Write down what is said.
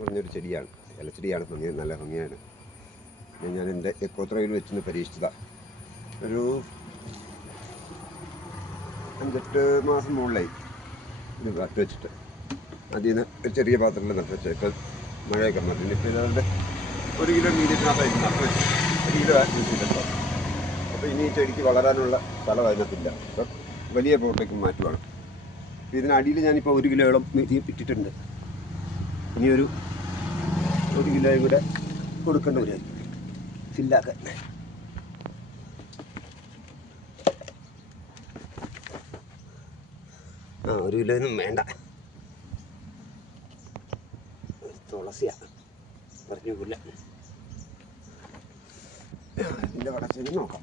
പറഞ്ഞൊരു ചെടിയാണ്, ഇലച്ചെടിയാണ്. നല്ല ഭംഗിയാണ്. ഞാൻ എൻ്റെ എക്കോത്രയിൽ വെച്ചൊന്ന് പരീക്ഷിച്ചതാണ്. ഒരു 5-8 മാസം മുകളിലായി ഇത് നട്ട് വെച്ചിട്ട്. അതിൽ നിന്ന് ഒരു ചെറിയ പാത്രത്തിൽ നട്ട് വെച്ചേക്ക് മഴയൊക്കെ മതി. ഇപ്പോൾ ഇതാണ്ട് 1 കിലോ മീഡിയത്തിനകത്തായിട്ട് നട്ട് വെച്ചു 1 കിലോ വെച്ചിട്ടുണ്ടോ. അപ്പോൾ ഇനി ഈ ചെടിക്ക് വളരാനുള്ള സ്ഥലം അതിനകത്തില്ല. അപ്പം വലിയ പോട്ടേക്ക് മാറ്റുവാണ്. ഇതിനടിയിൽ ഞാനിപ്പോൾ 1 കിലോയോളം ഇട്ടിട്ടുണ്ട്. ഇനി ഒരു 1 കിലോയും കൂടെ കൊടുക്കേണ്ട വരുമായിരിക്കും ഫില്ലാക്കാൻ. ആ 1 കിലോയൊന്നും വേണ്ട, തുളസിയാണ് പറഞ്ഞു പുല്ല. ഇതിൻ്റെ വളർച്ചയിൽ നോക്കാം.